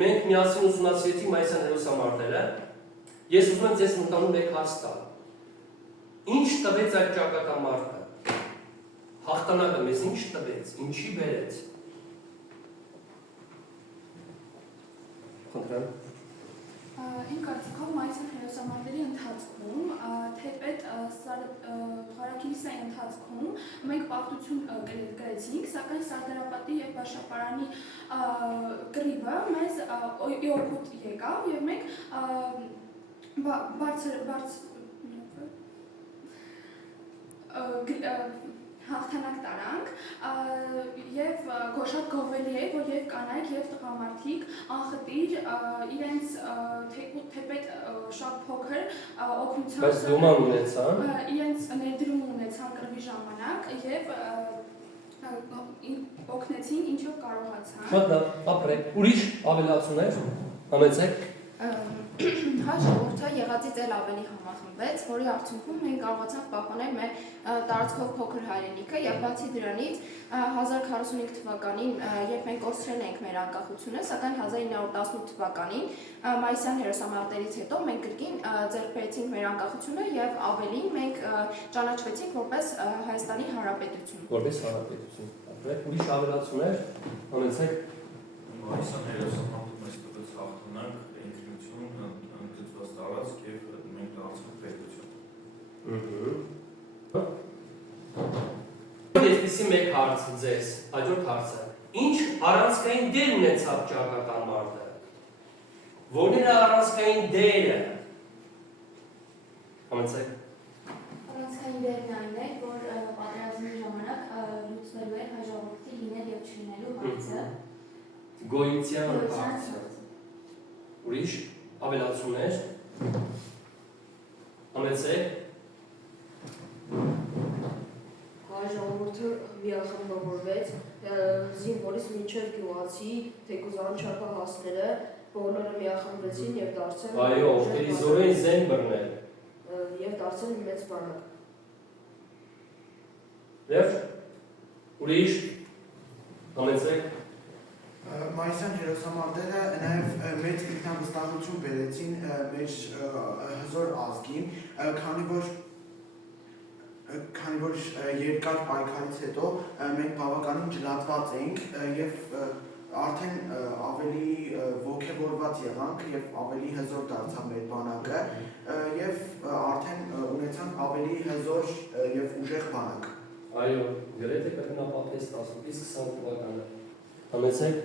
մենք միասին ուսումնասիրեցինք Մայիսյան հերոսամարտերը, ես ուզում եմ ձեզ մտանում մեկ հարց տալ։ Ինչ տվեց այդ ճակատամարտը։ Հաղթանակը մեզ ինչ տվեց, ինչի բերեց։ Խնդրեմ։ Իմ կարծիքով Մայիսյան հերոսամարտերի ընթացքում, թեպետ Ղարաքիլիսայի ընթացքում մենք պարտություն կրեցինք, սակայն Սարդարապետի և Բաշապարանի կռիվը մեզ օգուտ եկավ և մենք հաղթանակ տարանք և գոշատ գովելի է, որ և կանայք և տղամարդիկ անխտիր իրենց թեպետ շատ փոքր օգնությամբ իրենց ներդրում ունեցան կռվի ժամանակ և օգնեցին ինչով կարողացան։ Շատ լավ, ապրեք։ Ուրիշ ավելացուներ, համեցեք։ Հա ժողովուրդը եղածից էլ ավելի համախմբվեց, որի արդյունքում մենք կարողացանք պահպանել մեր տարածքով փոքր հայրենիքը և բացի դրանից 1045 թվականին, երբ մենք կորցրել ենք մեր անկախությունը, սակայն 1918 թվականին Մայիսյան հերոսամարտերից հետո մենք կրկին ձեռք բերեցինք մեր անկախությունը և ավելին մենք ճանաչվեցինք որպես Հայաստանի Հանրապետություն։ Որպես Հանրապետություն, ապրեք։ Ուրիշ ավելացուներ, համեցեք։ Մայիսյան հերոսամարտը մեզ տվեց հաղթանակ, ընդգծված տարածք և մենք դարձանք պետություն։ Այսպիսի մեկ հարց ձեզ, հաջորդ հարցը։ Ինչ առանցքային դեր ունեցավ ճակատամարտը։ Որն էր առանցքային դերը։ Համեցեք։ Առանցքային դերն այն է, որ պատերազմի ժամանակ լուծվելու էր հայ ժողովրդի լինել և չլինելու հարցը։ Գոյության հարցը։ Ուրիշ ավելացուներ։ Համեցեք։ Հայ ժողովուրդը միախմբավորվեց, զինվորից մինչև գյուղացի, թեկուզ անչափահասները, բոլորը միախմբվեցին և դարձել Այո, ովքերի զորեն զեն բռնել։ Եվ դարձել մեծ բանակ։ Վերջ։ Ուրիշ։ Համեցեք։ Մայիսյան հերոսամարտերը նաև մեծ ինքնավստահություն բերեցին մեր հզոր ազգին, քանի որ երկար պայքարից հետո մենք բավականին ջլատված էինք և արդեն ավելի ոգևորված եղանք և ավելի հզոր դարձավ մեր բանակը և արդեն ունեցանք ավելի հզոր և ուժեղ բանակ։ Այո, գրեթե կրկնապատկեց 10-ից 20 թվականը։ Համեցեք։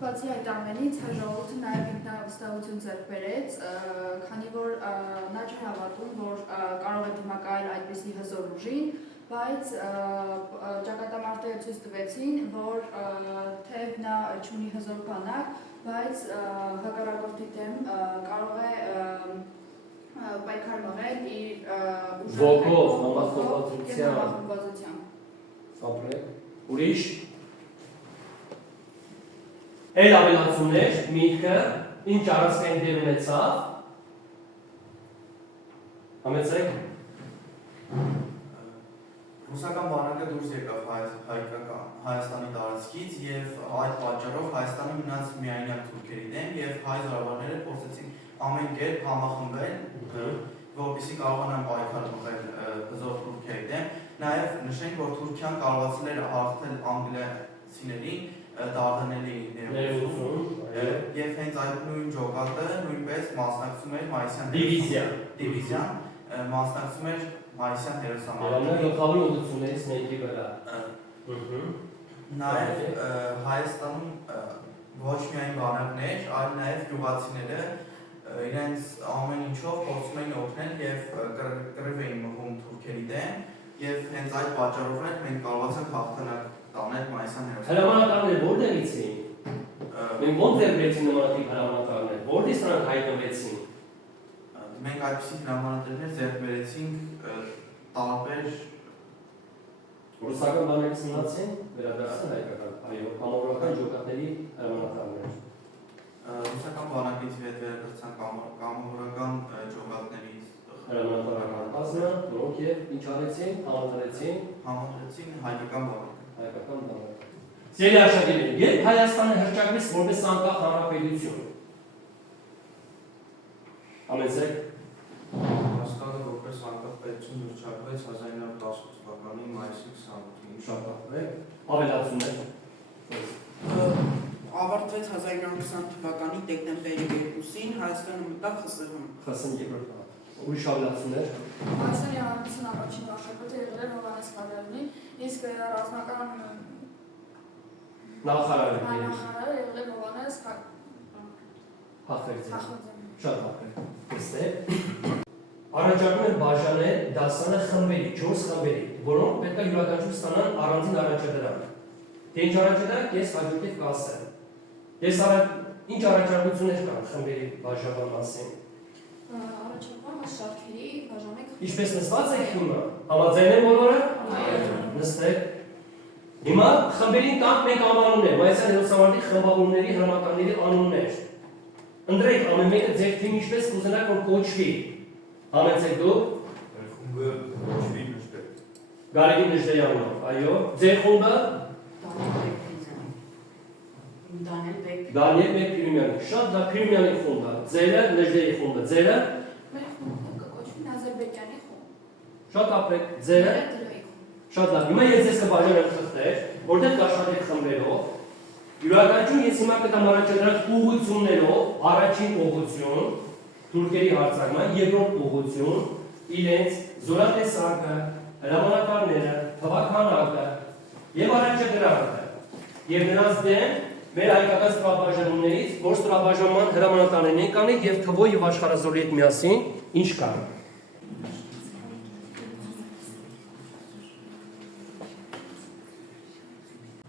Բացի այդ ամենից, հայ ժողովուրդը նաև ինքնավստահություն ձեռք բերեց, քանի որ նա չէր հավատում, որ կարող է դիմակայել այդպիսի հզոր ուժին, բայց ճակատամարտերը ցույց տվեցին, որ թեև նա չունի հզոր բանակ, բայց հակառակորդի դեմ կարող է պայքար մղել իր ոգով, համախմբվածությամբ։ համախմբվածությամբ։ Ուրիշ։ Էլ ավելացումներ, միտքը, ինչ առանցքային դեր ունեցավ։ Համեցեք։ Ռուսական բանակը դուրս եկավ Հայաստանի տարածքից և այդ պատճառով Հայաստանը մնաց միայնակ թուրքերի դեմ և հայ զորավարները փորձեցին ամեն կերպ համախմբել, որպեսզի կարողանան պայքար մղել հզոր թուրքերի դեմ։ Նաև նշենք, որ Թուրքիան կարողացել էր հաղթել անգլիացիներին Դարդանելի ներուժում և հենց այդ նույն ջոկատը նույնպես մասնակցում էր Մայիսյան դիվիզիան մասնակցում էր Մայիսյան հերոսամարտերի գլխավոր ուղղություններից մեկի վրա։ Նաև Հայաստանում ոչ միայն բանակներ, այլ նաև գյուղացիները իրենց ամեն ինչով փորձում էին օգնել և կռիվ էին մղում թուրքերի դեմ և հենց այդ պատճառով էլ մենք կարողացանք հաղթանակ տանել Մայիսյան հրամանատարները որտեղից էին։ Մենք ո՞նց ձեռբերեցին նմանատիպ հրամանատարներ, որտեղից նրանք հայտնվեցին։ Մենք այդպիսի հրամանատարներ ձեռք բերեցինք տարբեր ռուսական բանակից մնացին, վերադարձան հայկական, այո, կամավորական ջոկատների հրամանատարներ։ Ռուսական բանակից վերադարձան կամավորական ջոկատների հրամանատարական կազմը, որոնք և ինչ արեցին, համադրեցին հայկական բանակ։ Հայկական բանակ։ Ձեր աշակերտները, երբ Հայաստանը հռչակվեց որպես անկախ հանրապետություն։ Ամենսեք։ Հայաստանը որպես անկախ պետություն հռչակվեց 1918 թվականի մայիսի 28-ին։ Շատ լավ։ Ավելացումներ։ Ավարտվեց 1920 թվականի դեկտեմբերի 2-ին Հայաստանը մտավ ԽՍՀՄ։ ԽՍՀՄ երկրորդ։ Ուրիշ ավելացումներ։ Հայաստանի Հանրապետության առաջին վարչապետը եղել է Հովհաննես Գաբրիելին, իսկ ռազմական Նախարարը։ նախարարը եղել է Հովհաննես Հախվերձյան։ Հախվերձյանը։ Շատ լավ։ Տեսեք։ Առաջարկում են բաժանել դասանը խմբերի, 4 խմբերի, որոնք պետք է յուրաքանչյուր ստանան առանձին առաջադրանք։ Թե ինչ առաջադրանք, ես հաջորդիվ կասեմ։ Ինչ առաջարկություններ կան խմբերի բաժանման մասին։ Առաջարկում շարքերի բաժանեք։ Ինչպես նստված եք հիմա։ Համաձայն են բոլորը։ Նստեք։ Հիմա խմբերին տանք մենք անվանումներ, Մայիսյան հերոսամարտի խմբավորների հրամանատարների անուններ։ Ընտրեք ամեն մեկը ձեր թիմը ինչպես կուզենաք որ կոչվի։ Համեցեք դուք։ Խումբը կոչվի Նժդեհ։ Գարեգին Նժդեհյանով, այո։ Ձեր խումբը Դանիել Բեկպիրիմյանի։ Շատ լավ Պիրիմյանի խումբը։ Ձերը Նժդեհի խումբը։ Ձերը Մեր խումբը կկոչվի Նազարբեկյանի խումբ։ շատ ապրեք։ Ձերը շատ լավ։ Հիմա ես ձեզ կբաժանեմ խղճեր, որտեղ կաշխատեք խմբերով։ Յուրաքանչյուրը ես հիմա կտամ առաջադրանք ուղղություններով, առաջին ուղղություն, թուրքերի հարձակման, երկրորդ ուղղություն, իրենց զորատեսակը, հրամանատարները, թվականակը եւ առաջադրանքը։ Եվ նրանց դեմ մեր հայկական ստորաբաժանումներից, որ ստորաբաժանման հրամանատարներն են կանել եւ թվո եւ աշխարհազորի հետ միասին ինչ կան։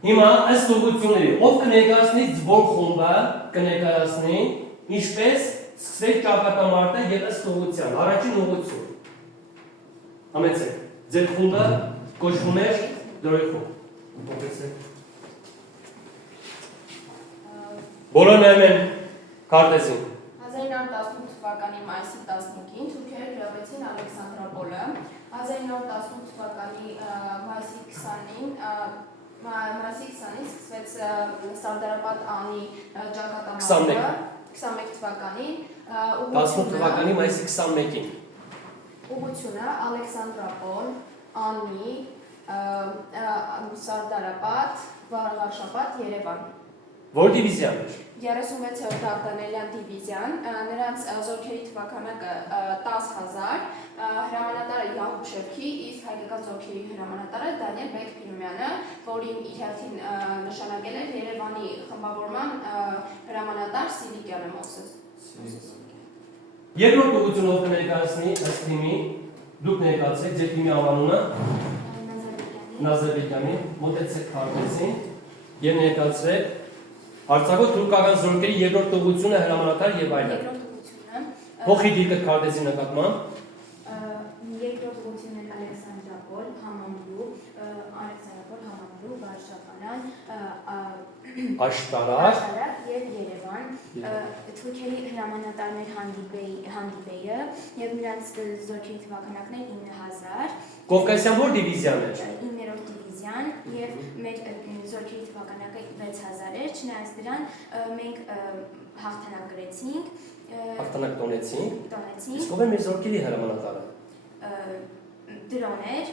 Հիմա ըստ ուղղությունների, ով կներկայացնի ձգող խումբը, կներկայացնի, ինչպես սկսեք ճակատամարտը եւ ըստ ուղղության, առաջին ուղղություն։ Համեցեք, ձեր խումբը կոչվում է դրոյ խումբ։ Ողջույն։ Բոլորը նայում են քարտեզին։ 1918 թվականի մայիսի 15-ին թուրքերը գրավեցին Ալեքսանդրապոլը, 1918 թվականի մայիսի 20-ին սկսվեց Սարդարապատ անի ճակատամարտը, 21 թվականին 18 թվականի մայիսի 21-ին։ Ուղղությունը Ալեքսանդրապոլ, անի, Սարդարապատ, Վարշապատ, Երևան։ Որ դիվիզիան էր։ 36-րդ Դարդանելյան դիվիզիան, նրանց զորքերի թվականակը 10,000, հրամանատարը Յահուկ Շևքի, իսկ հայկական զորքերի հրամանատարը Դանիել Բեկպիրիմյանը, որին իր հերթին նշանակել էր Երևանի խմբավորման հրամանատար Սիլիկյանը Մովսես։ Երկրորդ ուղղությունով կներկայացնի ըստ թիմի, դուք ներկայացրեք ձեր թիմի անվանումը Նազարբեկյանի, մոտեցեք քարտեզին եւ ներկայացրեք Արցախոտ թուրքական զորքերի երկրորդ ուղղությունը հրամանատար եւ այլն։ Երկրորդ ուղղությունը Փոխի դիրքը քարտեզի նկատմամբ երկրորդ ուղղությունն Ալեքսանդրապոլ, Համամրու, Վարշապանան, Աշտարակ եւ Երևան, թուրքերի հրամանատարներ հանդիպեյը եւ նրանց զորքերի թվականակներ 9000, Կովկասյան որ դիվիզիան էր։ 9-րդ դիվիզիան եւ մեր զորքերի թվականակը 6000 էր, չնայած դրան մենք հաղթանակ գրեցինք, Հաղթանակ տոնեցինք։ տոնեցինք, Իսկ ով է մեր զորքերի հրամանատարը։ դրոներ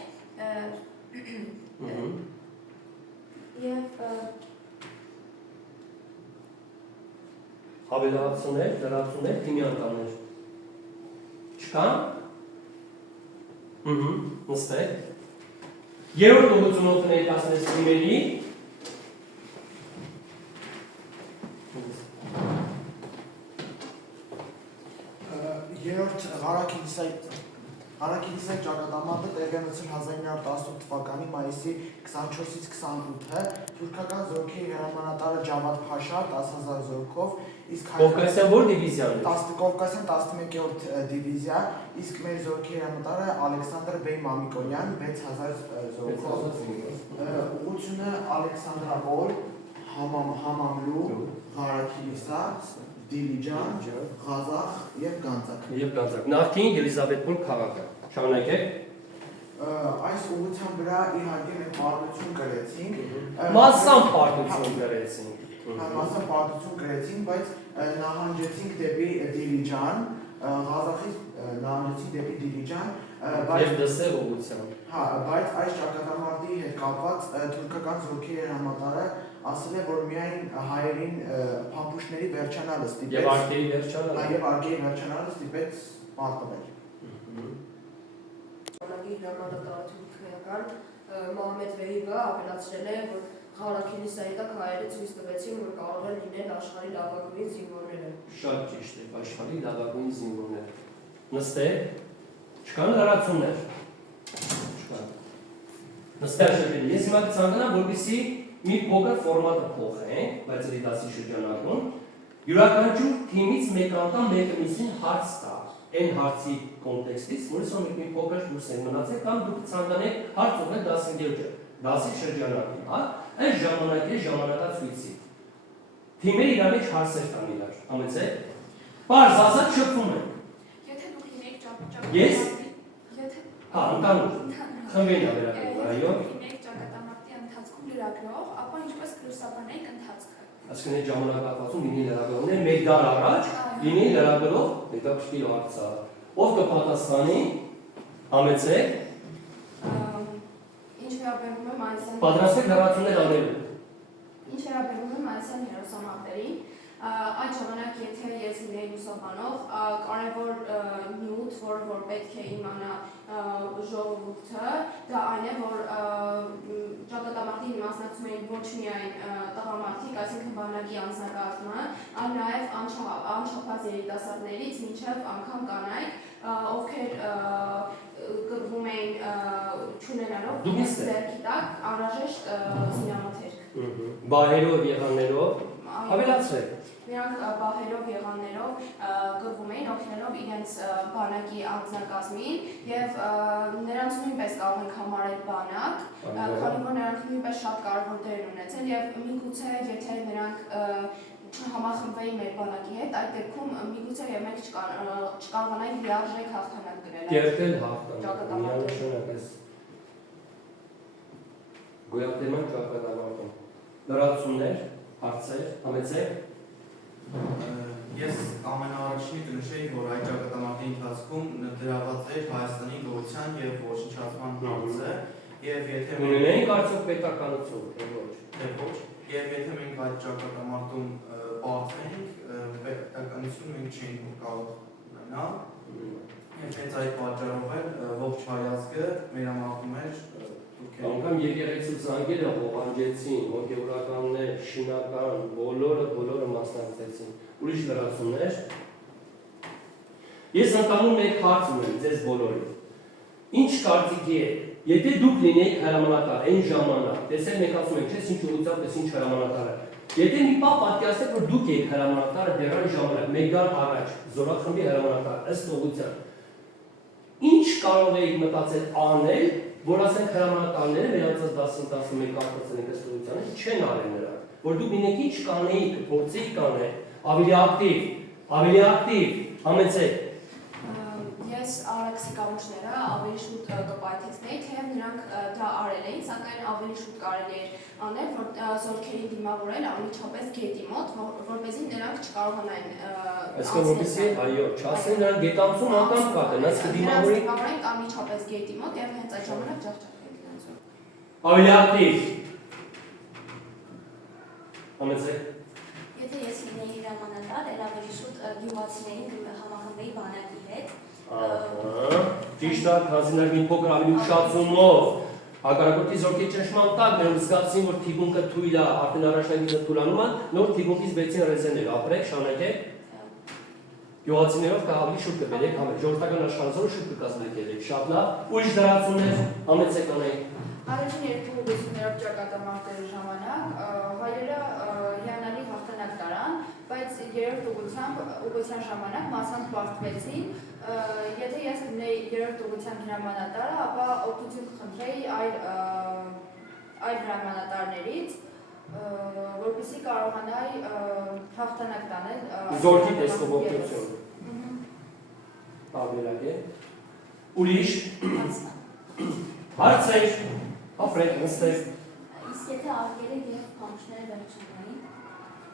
եւ Հավելացումներ, լրացումներ, թիմի անդամներ։ Չկան։ Նստեք։ Երրորդ ուղղությունով կներկայացնես թիմերի Երրորդ Հարակիլիսայի ճակատամարտը տեղի ունեցել 1918 թվականի մայիսի 24-ից 28-ը, թուրքական զորքերի հրամանատարը Ջավադ Փաշա 10,000 զորքով, իսկ Կովկասյան որ դիվիզիան էր։ Կովկասյան 11-րդ դիվիզիա, իսկ մեր զորքերի հրամանատարը Ալեքսանդր Բեյ Մամիկոնյան 6000 զորքով։ Ուղղությունը Ալեքսանդրապոլ, Համամրու, Հարակիլիսա, Դիլիջան, Ղազախ եւ Գանձակ։ Նախկին Ելիզավետպուր քաղաքը։ Շարունակեք։ Այս ուղղության վրա իհարկե մենք պարտություն կրեցինք։ Մասսամբ պարտություն գրեցին։ Մասսամբ պարտություն կրեցինք, բայց նահանջեցինք դեպի Դիլիջան, Ղազախից նահանջեցինք դեպի Դիլիջան, Եվ դստեղ ուղղությամբ։ հա, բայց այս ճակատամարտի հետ կապված թուրքական զորքի հրամանատարը ասել է, որ միայն հայերին փամփուշտների վերջանալը ստիպեց։ Եվ արկերի վերջանալը։ Եվ արկերի վերջանալը ստիպեց պարտվել։ Բանակի հրամանատարը թուրքական Մոհամեդ Վեհիբը ապելացրել է, որ Ղարաքիլիսայի տակ հայերը ցույց տվեցին, որ կարող են լինել աշխարհի լավագույն զինվորները։ Շատ ճիշտ է, աշխարհի լավագույն զինվորները։ Նստեք, չկան լրացումներ։ Չկան։ Նստեք շրջան, ես հիմա կցանկանամ, որպեսզի մի փոքր ֆորմատը փոխենք, բայց դի դասի շրջանակում յուրաքանչյուր թիմից մեկ անգամ մեկը մյուսին հարց տա։ Այն հարցի կոնտեքստից, որից որ մի փոքր դուրս են մնացել, կամ դուք ցանկանեք հարց ուղղել դասի շրջանակին, հա? Այս ժամանակացույցի։ Թիմերը իրար մեջ հարցեր տան իրար, համեցեք։ Պարզ ազատ շփվում են։ Եթե դուք լինեք Ես։ Եթե Հա, ընդհանուր։ Խմբին է վերաբերում, այո։ լինեք ճակատամարտի ընթացքում լրագրող, ապա ինչպես կլուսաբանեք ընթացքը։ Այսինքն այդ ժամանակահատվածում լինի լրագրողներ, մեկ դար առաջ լինի լրագրող, հետաքրքիր հարց է։ Ով կպատասխանի, համեցեք։ Ինչ վերաբերում է Մայիսյան։ Պատրաստեք լրացումներ անելու։ Ինչ վերաբերում է Մայիսյան հերոսամարտերին, այդ ժամանակ եթե ես լինեի լուսաբանող, կարևոր նյութ, որ պետք է իմանա ժողովուրդը, դա այն է, որ ճակատամարտին մասնակցում էին ոչ միայն տղամարդիկ, այսինքն բանակի անձնակազմը, այլ նաև անչափահաս երիտասարդներից մինչև անգամ կանայք, ովքեր կռվում էին չունենալով ձեռքի տակ անհրաժեշտ զինամթերք։ Բահերով, եղաններով, ավելացրեք։ Նրանք բահերով, եղաններով կռվում էին, օգնելով իրենց բանակի անձնակազմին եւ նրանց նույնպես կարող ենք համարել բանակ, քանի որ նրանք նույնպես շատ կարևոր դեր ունեցել եւ միգուցե եթե նրանք չհամախմբվեին մեր բանակի հետ, այդ դեպքում միգուցե եւ մենք չկարողանայինք լիարժեք հաղթանակ գրել։ Կերտել հաղթանակ, միանշանակ այս գոյատեման ճակատամարտում։ Լրացումներ, հարցեր, համեցեք։ Ես ամենաառաջինը կնշեի, որ այդ ճակատամարտի ընթացքում դրված էր Հայաստանի գողության եւ ոչնչացման հարցը, եւ եթե ունենայինք արդյոք պետականություն, թե ոչ։ Եվ եթե մենք այդ ճակատամարտում պարտվենք, պետականություն մենք չենք կարող ունենալ, եւ հենց այդ պատճառով էլ ողջ հայազգը վերամարտում էր թուրքերին։ Անգամ եկեղեցու զանգերը ողանջեցին, հոգևորականներ, շինական, բոլորը մասնակցեցին։ Ուրիշ լրացումներ։ Ես ընդանում մեկ հարց ունեմ ձեզ բոլորին։ Ինչ կարծիքի եք, եթե դուք լինեիք հրամանատար այն ժամանակ, տեսեք մենք ասում ենք, չես ինչ ուղղությամբ, ես ինչ հրամանատարը։ Եթե մի պահ պատկերացրեք, որ դուք եք հրամանատարը դեռ այն ժամանակ, մեկ դար առաջ, զորախմբի հրամանատար, ըստ ուղղության, ինչ կարող էիք մտածել անել, որ ասենք հրամանատարները վերածած 10-11 արտացել ենք ըստ ուղղությանը, չեն արել նրանք, որ դուք լինեք ինչ կանեիք, փորձեիք անել, ավելի ակտիվ, համեցեք։ Ես Արաքսի կամուրջները ավելի շուտ կպայթեցնեի, թեև նրանք դա արել էին, սակայն ավելի շուտ կարելի էր անել, որ զորքերին դիմավորել անմիջապես գետի մոտ, որպեսզի նրանք չկարողանային Այսինքն որպեսզի, այո, չասեն նրանք գետանցում անգամ կատեն, այս կդիմավորի անմիջապես գետի մոտ եւ հենց այդ ժամանակ ջախջախել նրանց։ Ավելի ակտիվ։ Համեցեք։ Եթե ես լինեի հրամանատար, ավելի շուտ գյուղացիներին համախմբեի բանակի հետ։ Ճիշտ է, հանձնել մի փոքր ավելի ուշացումով։ Հակառակորդի զորքի ճնշման տակ նրանք զգացին, որ թիկունքը թույլ է, արդեն առաջնագիծը թույլանում է, նոր թիկունքից բերեցին ռեզերվներ, ապրեք, շարունակեք։ Գյուղացիներով ավելի շուտ կբերեք, ժողովրդական աշխատանքները շուտ կկազմեք ելեք, շատ լավ։ Ուրիշ դրացումներ, համեցեք անենք։ Առաջին երկու ուղղություններով ճակատամարտերի ժամանակ հայերը հիանալի հաղթանակ տարան, բայց երրորդ ուղղության ժամանակ մասամբ պարտվեցին։ Եթե ես լինեի երրորդ ուղղության հրամանատարը, ապա օգնություն կխնդրեի այլ հրամանատարներից, որպեսզի կարողանայի հաղթանակ տանել Զորքի տեսքով օգնություն։ Տարբերակ է։ Ուրիշ Հարցեր, ապրեք, նստեք։ Իսկ եթե արգելը եւ փամփուշտները վերջնային,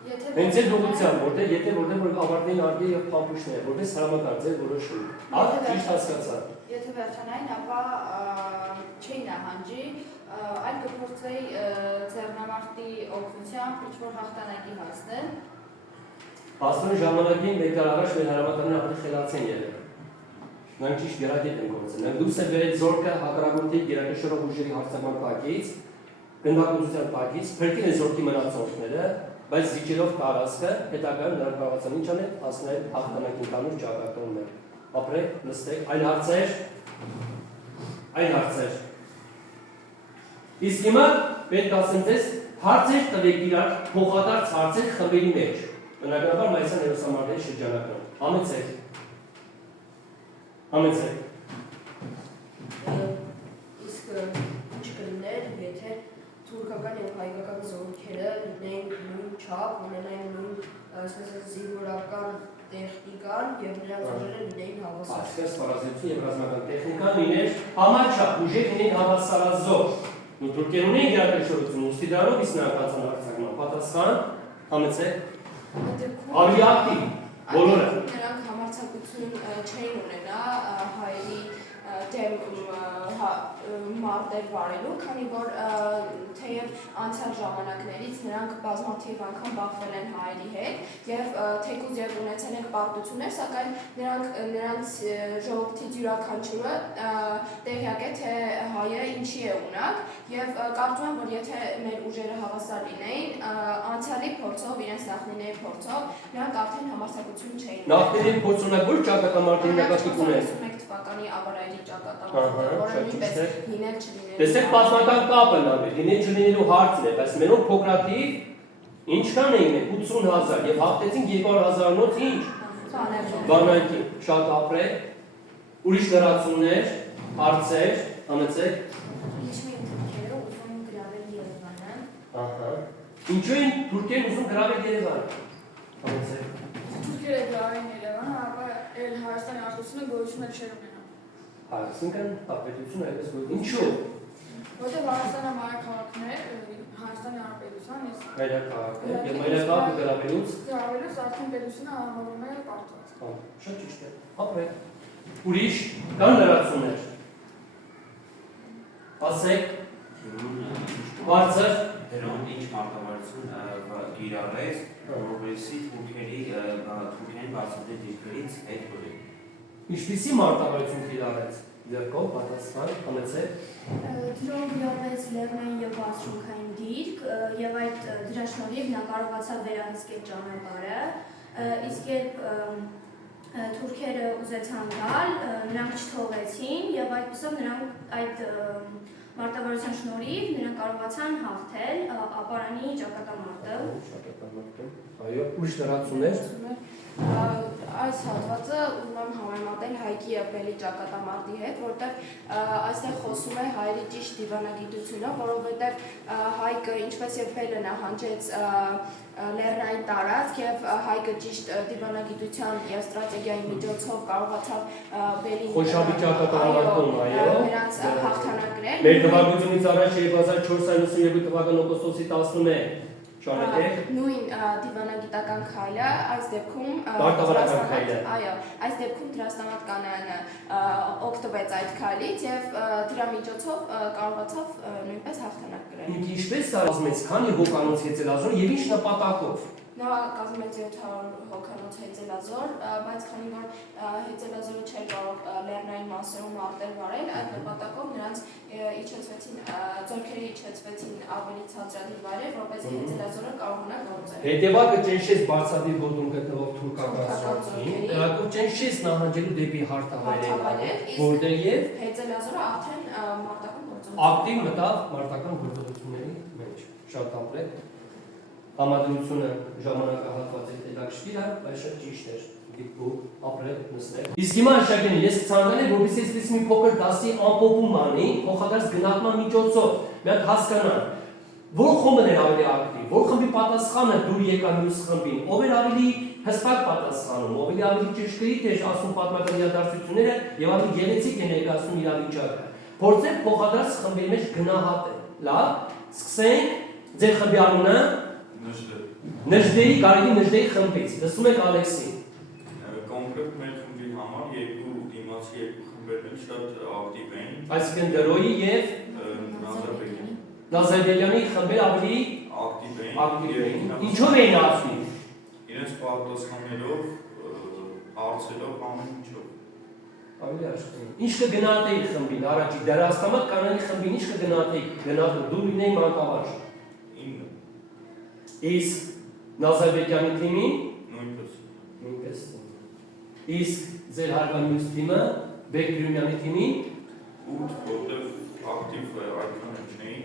Հենց այդ ուղղությամբ, որտեղ եթե որտեղ որ ավարտվեն արգել եւ փամփուշտները, որպես հրամակար ձեր որոշում։ Արդ ճիշտ հասկացա։ Եթե վերջանային, ապա չի նահանջի, այլ կփորձեի ձեռնամարտի օգնությամբ ինչ-որ հաղթանակի հասնել։ Աստծո ժամանակին մեկ տարի առաջ մեր հրամանատարները ավելի խելացեն եղել։ Նրանք ճիշտ գերագետ են գործել։ Նրանք դուրս են բերել զորքը հակառակորդի գերակշռող ուժերի հարձակման տակից, գնդակոծության տակից, փրկել են զորքի մնացորդները, բայց զիջելով տարածքը, հետագայում նրանք կարողացան ինչ անել, հասնել հաղթանակին տանուր ճակատոններ։ Ապրեք, նստեք, այլ հարցեր։ Իսկ հիմա պետք է ասեմ ձեզ, հարցեր տվեք իրար, փոխադարձ հարցեր խմբերի մեջ։ Բնականաբար մայիսյան հերոսամարտերի շրջանակում։ Համեցեք։ Իսկ ինչ կլիներ, եթե թուրքական եւ հայկական զորքերը լինեին նույն չափ, ունենային նույն զինվորական տեխնիկան եւ նրանց ուժերը լինեին հավասար։ Այսպես պարազդեցություն եւ ռազմական տեխնիկան լիներ համաչափ, ուժեր լինեին հավասարազոր։ Ու թուրքերն ունեին գերակշռություն, ուստի դրանով իսկ նրանք անցան հարձակման։ Պատասխան, համեցեք։ Ավելի ակտիվ, բոլորը։ Նրանք համարձակություն չէին ունենա հայերի դեմ մարտեր վարելու, քանի որ թեև անցյալ ժամանակներից նրանք բազմաթիվ անգամ բախվել են հայերի հետ եւ թեկուզ եւ ունեցել են պարտություններ, սակայն նրանց ժողովրդի յուրաքանչյուրը տեղյակ է թե հայը ինչի է ունակ եւ կարծում եմ, որ եթե մեր ուժերը հավասար լինեին, անցյալի փորձով, իրենց նախնիների փորձով, նրանք արդեն համարձակություն չէին։ Նախնիների փորձունակ ոչ ճակատամարտի նկատի ունեն։ 91 թվականի ավարայրի ճակատամարտը, որը նույնպես լինել չլինել։ Տեսեք պատմական կապը նավեր, լինել չլինելու հարցն է, բայց մենով փոքրաթիվ ինչքան էին 80,000 եւ հաղթեցին 200,000-նոց ինչ։ Բանակի, շատ ապրեք, ուրիշ լրացումներ, հարցեր, համեցեք։ ինչու են թուրքերը ուզում գրավել Երևանը։ Ինչու են թուրքերն ուզում գրավել Երևանը։ Համեցեք։ Թուրքերը գրավել Երևանը, ապա էլ Հայաստանի արտադրությունը գոյություն չէր ունենա։ Այսինքն ապետությունը այդպես գոյություն։ Ինչու։ Որտեղ Հայաստանը մայրաքաղաքն է, Հայաստանի Հանրապետության, իսկ Մայրաքաղաքն է, եւ մայրաքաղաքը գրավելուց արդեն պետությունը համարվում է պարտված։ Շատ ճիշտ է։ Ապրեք։ Ուրիշ կան լրացումներ։ Ասեք։ Բարձր։ Դրան ինչ մարտավարություն կիրառեց, որովհետեւ թուրքերին բացատրի դիրքերից հետ բերի։ Ինչպիսի մարտավարություն կիրառեց։ Դերկով պատասխան, համեցեք։ Դրան գրավեց լեռնային եւ բարձրունքային դիրք եւ այդ դրա շնորհիվ նա կարողացավ վերահսկել ճանապարհը, իսկ երբ թուրքերը ուզեցան գալ, նրանք չթողեցին եւ այդպեսով նրանք այդ մարտավարության շնորհիվ նրանք կարողացան հաղթել ապարանի ճակատամարտը։ Այո, ուրիշ լրացումներ։ Այս հատվածը ուզում եմ համեմատել Հայքի եւ Բելի ճակատամարտի հետ, որտեղ այստեղ խոսում է հայերի ճիշտ դիվանագիտությունը, որովհետեւ Հայկը ինչպես եւ Բելը նահանջեց լեռնային տարածք եւ Հայկը ճիշտ դիվանագիտության եւ ստրատեգիայի միջոցով կարողացավ Բելին Խոշաբիճակատարում, այո, նրանց հաղթանակրել։ Մեր թվականից առաջ 2492 թվական օգոստոսի 11 Շարունակեք։ Նույն դիվանագիտական քայլը այս դեպքում Մարտավարական քայլը։ Այո, այս դեպքում Դրաստամատ Կանայանը օգտվեց այդ քայլից եւ դրա միջոցով կարողացավ նույնպես հաղթանակ կրել։ Ինչպես ասում քանի հոկանոց հեծելազոր եւ ինչ նպատակով։ Նա կազմեց 700 հոկանոց հեծելազոր, բայց քանի որ հեծելազորը չէր կարող լեռնային մասերում արտեր վարել, այդ նպատակով նրանց իջեցվեցին ձեռքերը իջեցվեցին ավելի ցածրադիր վայրեր, որպեսզի հեծելազորը կարողանա գործել։ Հետևակը ճնշեց բարձրադիր գոտում գտնվող թուրքական զորքին, տեղակով ճնշեց նահանջելու դեպի հարթավայրեր, որտեղ եւ հեծելազորը արդեն մարտական գործողություն ակտիվ մտավ մարտական գործողությունների մեջ։ Շատ ապրեք։ Համադրությունը ժամանակահատվածի հետաքրքիր է, բայց շատ ճիշտ էր։ Դիպուկ ապրեք նստեք։ Իսկ հիմա աշակերտներ, ես ցանկանում եմ, որպեսզի այսպես մի փոքր դասի ամփոփում անի, փոխադարձ գնահատման միջոցով, մի հատ հասկանան, որ խումբն է ավելի ակտիվ, որ խմբի պատասխանը դուր եկա մյուս խմբին, ով էր ավելի հստակ պատասխանում, ով ավելի ճշգրիտ էր ասում պատմական իրադարձությունները եւ ավելի գեղեցիկ է ներկայացնում իրավիճակը։ փորձեք փոխադարձ խմբի մեջ գնահատել։ Լավ, սկսենք ձեր խմբի անունը Նժդեի, Գարեգի Նժդեի խմբից։ Լսում եք Ալեքսին։ Կոնկրետ մեր խմբի համար երկու դիմացի երկու խմբերն շատ ակտիվ էին։ Այսինքն Դրոյի եւ Նազարբեկյանի խմբերը ավելի ակտիվ էին։ Ինչով էին ակտիվ։ Իրենց պատասխաններով, հարցերով, ամեն ինչով։ Ավելի աշխատում։ Ինչ կգնահատեիք խմբին, առաջի դերասանական կանոնի խմբին ինչ կգնահատեիք, գնահատում դու լինեի մանկավարժ։ 9։ Իսկ Նազարբեկյանի թիմին նույնպես։ Իսկ ձեր հարգանուս թիմը, Բեկրյունյանի թիմին 8, որտեղ ակտիվ այդքան չէին,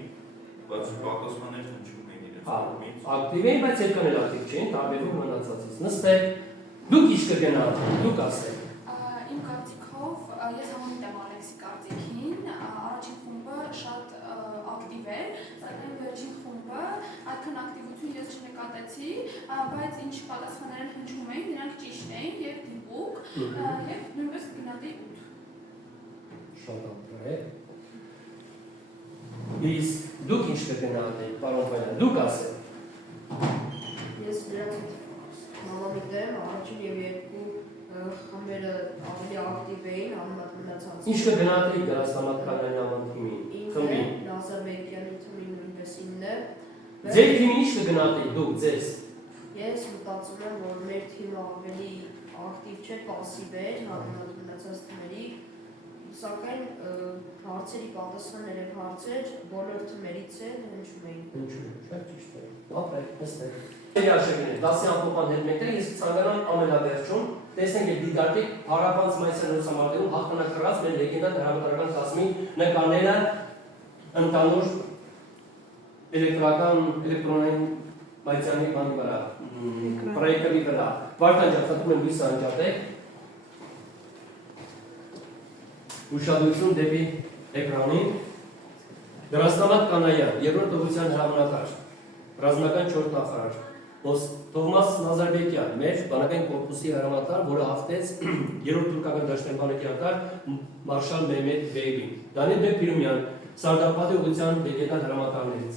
բայց պատասխաններ հնչում էին իրենց կողմից։ Ակտիվ էին, բայց այդքան էլ ակտիվ չէին, տարբերվում մնացածից։ Նստեք, դուք ինչ կգնահատեք, դուք ասեք։ Իմ կարծիքով ես համոզում եմ Ալեքսի կարծիքին, առաջին խումբը շատ ակտիվ էր, սակայն վերջին խումբը այդքան ակտիվություն ես չնկատեցի, բայց ինչ պատասխաններ հնչում էին, նրանք ճիշտ էին եւ դիպուկ եւ նույնպես գնահատեի 8։ Շատ ապրե։ Իսկ դուք ինչ կգնահատեիք, պարոն Վայլյան, դուք ասեք։ Ես նրանց համամիտ եմ, առաջին եւ երկու խմբերը ավելի ակտիվ էին, անմատնացած։ Ինչ կգնահատեիք դերասանական կանոնի թիմին, խմբին։ Նազարբեկյանի թիմին նույնպես 9 է։ Ձեր թիմին ինչ կգնահատեիք դուք, ձեզ։ Ես մտածում եմ, որ մեր թիմը ավելի ակտիվ չէ, պասիվ էր, մնացած թիմերի, սակայն հարցերի պատասխաններ եւ հարցեր բոլոր թիմերից էլ հնչում էին։ Հնչում են, շատ ճիշտ է։ Ապրեք, նստեք։ Երաշակին, 10-ի ամփոփան հետ մեկտեղ ես ցանկանամ ամենավերջում տեսնենք եւ դիտարկենք Հարաբանց մայիսյան լուսամարտերում հաղթանակ կրած մեր լեգենդար հրամանատարական կազմի նկարները ընդանուր էլեկտրոնային մայիսյանի բանի վրա, պրոյեկտորի վրա։ Վարդան ջան, խնդրում եմ լույսը անջատեք։ Ուշադրություն դեպի էկրանին։ Դրաստանատ Կանայան, երրորդ ուղղության հրամանատար, ռազմական 4 նախարար, Թովմաս Նազարբեկյան, մեր բանակային կորպուսի հրամանատար, որը հաղթեց երրորդ թուրքական դաշնային բանակիատար մարշալ Մեհմեդ Բեյլին, Դանիել Բեկիրումյան, Սարդարապատի ուղղության լեգենդար հրամանատարներից։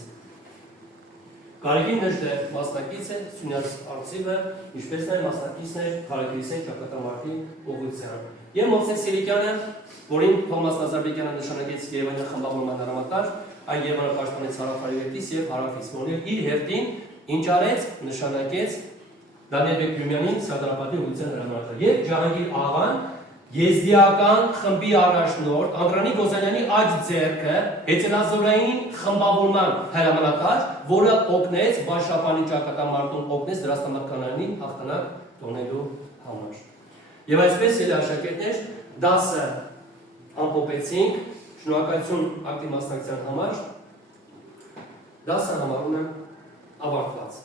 Գարեգին Նժդե մասնակից է Սյունյաց արծիվը, ինչպես նաև մասնակիցն է Խարակիրիսյան ճակատամարտի ուղղության։ Եվ Մովսես Սիրիկյանը, որին Թովմաս Նազարբեկյանը նշանակեց Երևանի խմբավորման հրամանատար, այն Երևանը պաշտպանեց հարավ-արևելքից եւ հարավից, որն իր հերթին ինչ արեց, նշանակեց Դանիել Բեկիրումյանին Սարդարապատի ուղղության հրամանատար եւ Ջահանգիր աղան Եզդիական խմբի առաջնորդ Անդրանիկ Օզանյանի աջ ձեռքը հեծելազորային խմբավորման հրամանատար, որը օգնեց Բաշապանի ճակատամարտում օգնեց դրաստանականային հաղթանակ տոնելու համար։ Եվ այսպես էլ աշակերտներ 10-ը ամփոփեցինք, շնորհակալություն ակտիվ մասնակցության համար, 10-ը համարում եմ ավարտված։